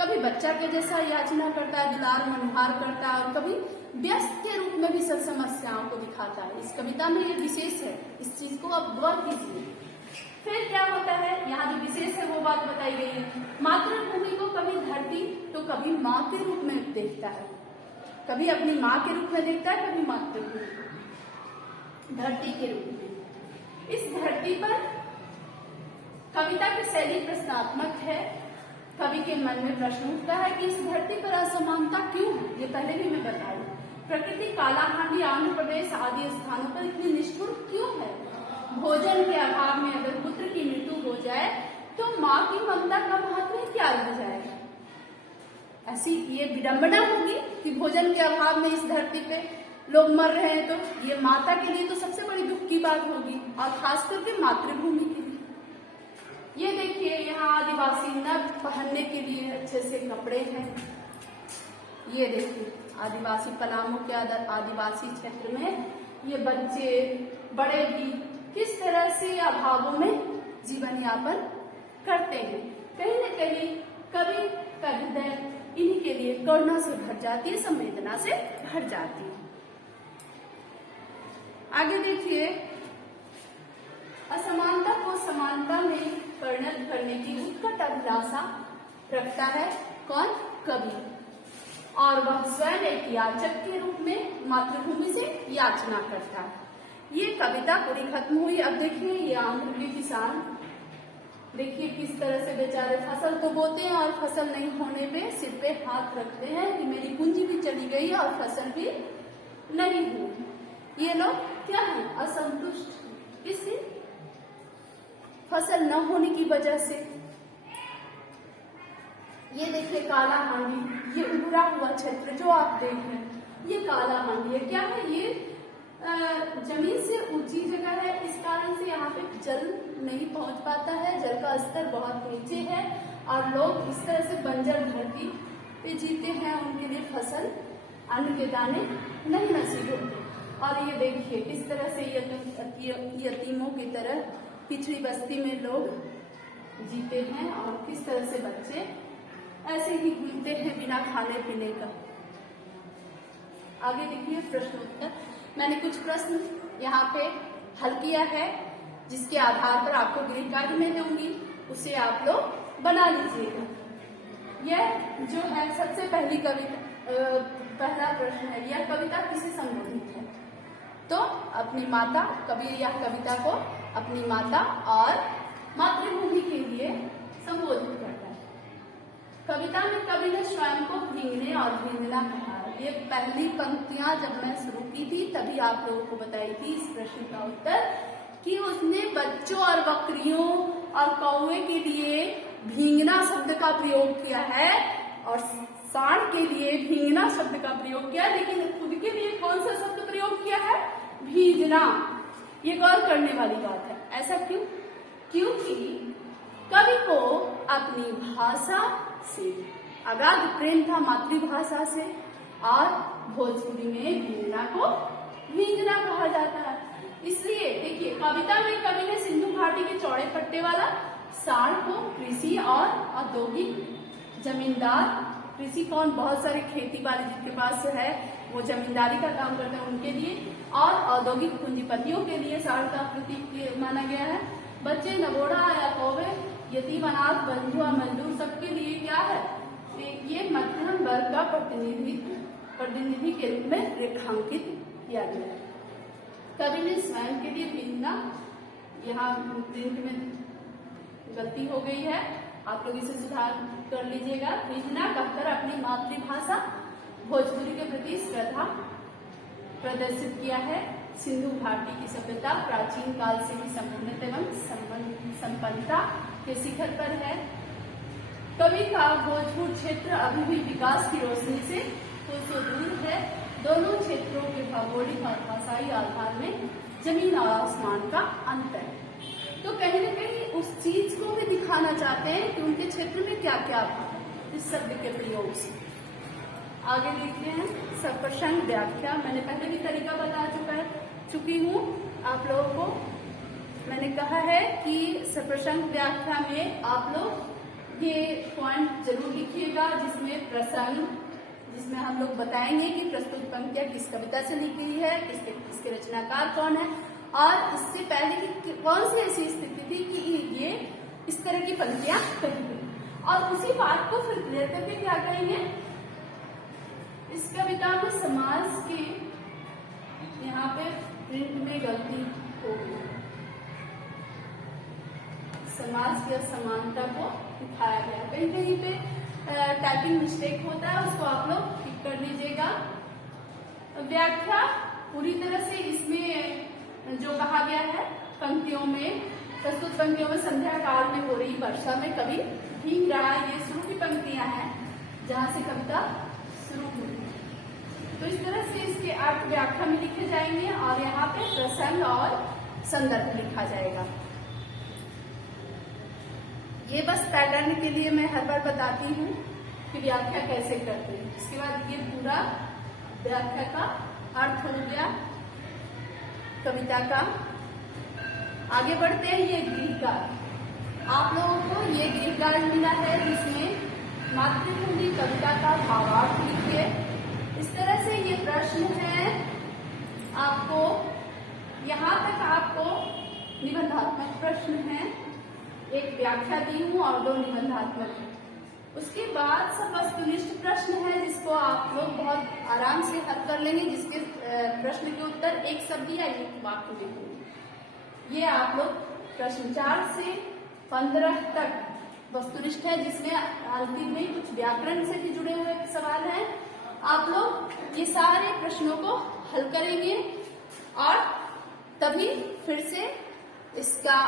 कभी बच्चा के जैसा याचना करता है, दुलार मनुहार करता है और कभी व्यस्त के रूप में भी सब समस्याओं को दिखाता है। इस कविता में ये विशेष है, इस चीज को आप गौर कीजिए। फिर क्या होता है, यहाँ जो विशेष है वो बात बताई गई है। मातृभूमि को कभी धरती तो कभी माँ के रूप में देखता है, कभी अपनी माँ के रूप में देखता है, कभी मातृभूमि धरती के रूप में। इस धरती पर कविता की शैली प्रश्नात्मक है। कवि के मन में प्रश्न उठता है कि इस धरती पर असमानता क्यों है। ये पहले भी मैं बताई। प्रकृति कालाहांडी, आंध्र प्रदेश आदि स्थानों पर इतनी निष्ठुर क्यों है। भोजन के अभाव में अगर पुत्र की मृत्यु हो जाए तो माँ की ममता का महत्व क्या रह जाएगा। ऐसी ये विडंबना होगी कि भोजन के अभाव में इस धरती पे लोग मर रहे हैं, तो ये माता के लिए तो सबसे बड़ी दुख की बात होगी और खास करके मातृभूमि के लिए। ये देखिए यहाँ आदिवासी न पहनने के लिए अच्छे से कपड़े हैं। ये देखिए आदिवासी पलामू के आदिवासी क्षेत्र में ये बच्चे बड़े भी किस तरह से अभावों में जीवन यापन करते हैं। कहीं न कहीं कवि का हृदय इन्हीं के लिए करुणा से भर जाती है, संवेदना से भर जाती है। आगे देखिए, असमानता को समानता में परिणत करने की उत्कट अभिलाषा रखता है कौन? कवि। और वह स्वयं एक याचक के रूप में मातृभूमि से याचना करता है। ये कविता पूरी खत्म हुई। अब देखिए ये आंध्र के किसान, देखिए किस तरह से बेचारे फसल तो बोते हैं और फसल नहीं होने पे सिर पे हाथ रखते हैं कि मेरी पूंजी भी चली गई और फसल भी नहीं हुई। ये लोग क्या है? असंतुष्ट। किससे? फसल न होने की वजह से। ये देखिए काला हांडी, ये उभरा हुआ क्षेत्र जो आप देख रहे हैं, ये काला हांडी है। क्या है? ये जमीन से ऊंची जगह है, इस कारण से यहाँ पे जल नहीं पहुंच पाता है, जल का स्तर बहुत नीचे है और लोग इस तरह से बंजर धरती पे जीते हैं। उनके लिए फसल, अन्न के दाने नहीं नसीब होते। और ये देखिए किस तरह से यतीमों की तरह पिछड़ी बस्ती में लोग जीते हैं और किस तरह से बच्चे ऐसे ही घूमते हैं बिना खाने पीने का। आगे देखिए प्रश्न उत्तर। मैंने कुछ प्रश्न यहाँ पे हल किया है, जिसके आधार पर आपको गृह कार्य में दूंगी, उसे आप लोग बना लीजिएगा। यह जो है सबसे पहली कविता, पहला प्रश्न है, यह कविता किसे संबोधित है? तो अपनी माता, कवि यह कविता को अपनी माता और मातृभूमि के लिए संबोधित करता है। कविता में कवि ने स्वयं को भींगने और भींगना कहा। ये पहली पंक्तियां जब मैं शुरू की थी तभी आप लोगों को बताई थी इस प्रश्न का उत्तर, कि उसने बच्चों और बकरियों और कौवे के लिए भींगना शब्द का प्रयोग किया है और सांड के लिए भींगना शब्द का प्रयोग किया, लेकिन खुद के लिए कौन सा शब्द प्रयोग किया है? भींगना। ये गौर करने वाली बात है। ऐसा क्यों? क्योंकि कवि को अपनी भाषा से अगाध प्रेम था, मातृभाषा से, और भोजपुरी में भींगना को भींगना कहा जाता है। इसलिए देखिए कविता में कवि ने सिंधु घाटी के चौड़े पट्टे वाला सांड को कृषि और औद्योगिक जमींदार, कृषि कौन, बहुत सारे खेती बाड़ी जिनके पास है वो जमींदारी का काम करते हैं उनके लिए, और औद्योगिक पूंजीपतियों के लिए सांड का प्रतीक माना गया है। बच्चे, नगोड़ा या कौवे, यतीम, अनाथ, बंधु और मजदूर सबके लिए क्या है? ये मध्यम वर्ग का प्रतिनिधि के रूप में रेखांकित किया गया है। कवि ने स्वयं के लिए भींगना, यहाँ प्रिंट में गलती हो गई है, आप लोग इसे सुधार कर लीजिएगा। भींगना कहकर अपनी मातृभाषा भोजपुरी के प्रति श्रद्धा प्रदर्शित किया है। सिंधु घाटी की सभ्यता प्राचीन काल से ही संपूर्णता एवं संपन्नता के शिखर पर है। कवि का भोजपुर क्षेत्र अभी भी विकास की रोशनी से कुछ दूर है। दोनों क्षेत्रों के भौगोलिक और भाषाई आधार में जमीन और आसमान का अंतर है। तो कहीं न कहीं उस चीज को भी दिखाना चाहते हैं कि उनके क्षेत्र में क्या क्या है इस शब्द के प्रयोग से। आगे देखते हैं सप्रसंग व्याख्या। मैंने पहले भी तरीका बता चुकी हूँ आप लोगों को। मैंने कहा है कि सप्रसंग व्याख्या में आप लोग ये पॉइंट जरूर लिखिएगा, जिसमें प्रसंग, जिसमें हम लोग बताएंगे कि प्रस्तुत पंक्तियां किस कविता से लिखी है, इसके रचनाकार कौन है, और इससे पहले की कौन सी ऐसी स्थिति थी कि ये इस तरह की पंक्तियां कही गई, और उसी बात को फिर क्लियर करके क्या करेंगे, इस कविता में समाज के, यहाँ पे प्रिंट में गलती हो गई, समाज की असमानता को दिखाया गया, कहीं कहीं पे टाइपिंग मिस्टेक होता है, उसको आप लोग ठीक कर लीजिएगा। व्याख्या पूरी तरह से इसमें जो कहा गया है पंक्तियों में, प्रस्तुत पंक्तियों में संध्या काल में हो रही वर्षा में कवि भीग रहा है, ये शुरू की पंक्तियां हैं जहां से कविता शुरू हुई। तो इस तरह से इसके अर्थ व्याख्या में लिखे जाएंगे और यहाँ पे प्रसंग और संदर्भ लिखा जाएगा। ये बस पैटर्न के लिए मैं हर बार बताती हूँ कि व्याख्या कैसे करते हैं। इसके बाद ये पूरा व्याख्या का अर्थ हो गया कविता का। आगे बढ़ते हैं, ये गृह कार्य। आप लोगों को ये गृह कार्य मिला है जिसमें मातृभूमि कविता का भावार्थ लिखिए। इस तरह से ये प्रश्न है आपको, यहाँ तक आपको निबंधात्मक प्रश्न है, एक व्याख्या दी हूँ और 2 निबंधात्मक है। उसके बाद सब वस्तुनिष्ठ प्रश्न है जिसको आप लोग बहुत आराम से हल कर लेंगे, जिसके प्रश्न के उत्तर एक शब्द या एक वाक्य में होंगे। ये आप लोग प्रश्न 4 से 15 तक वस्तुनिष्ठ है, जिसमें अंतिम में कुछ व्याकरण से भी जुड़े हुए सवाल हैं। आप लोग ये सारे प्रश्नों को हल करेंगे और तभी फिर से इसका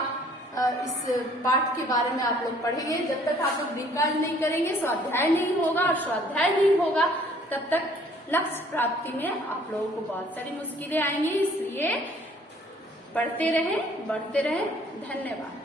इस पाठ के बारे में आप लोग पढ़ेंगे। जब तक आप लोग विकल्प नहीं करेंगे, स्वाध्याय नहीं होगा, और स्वाध्याय नहीं होगा तब तक लक्ष्य प्राप्ति में आप लोगों को बहुत सारी मुश्किलें आएंगी। इसलिए पढ़ते रहें, बढ़ते रहें। धन्यवाद।